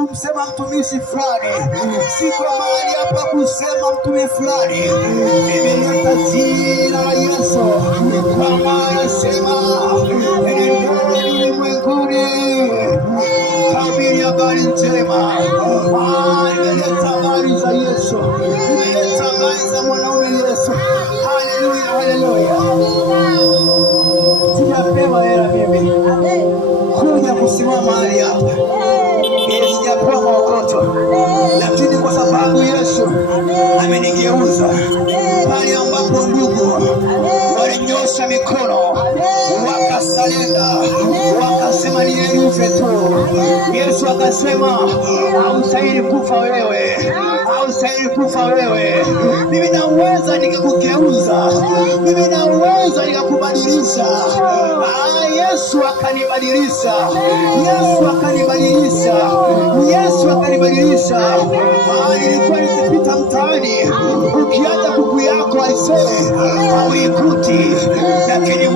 kumsema mtumishi fulani, siko mahali hapa kusema mtumishi fulani. Nimeleta jina la Yesu, kama anasema enendeni ulimwenguni kuhubiri habari njema. Nimeleta habari za Yesu, nimeleta habari za mwanaume Yesu. Haleluya, haleluya. Sijapewa hela mimi kuja kusimama mahali hapa, sijapewa maokoto, lakini kwa sababu Yesu amenigeuza, pale ambapo ndugu walinyosha mikono wakasalenda, wakasema ni yeye tu, Yesu akasema haustahili kufa wewe, haustahili kufa wewe. Mimi naweza nikakugeuza, mimi naweza nikakubadilisha. Yesu akanibadilisha, Yesu akanibadilisha, Yesu akanibadilisha. Nilikuwa nikipita mtaani, ukiacha kuku yako aisee hauikuti, lakini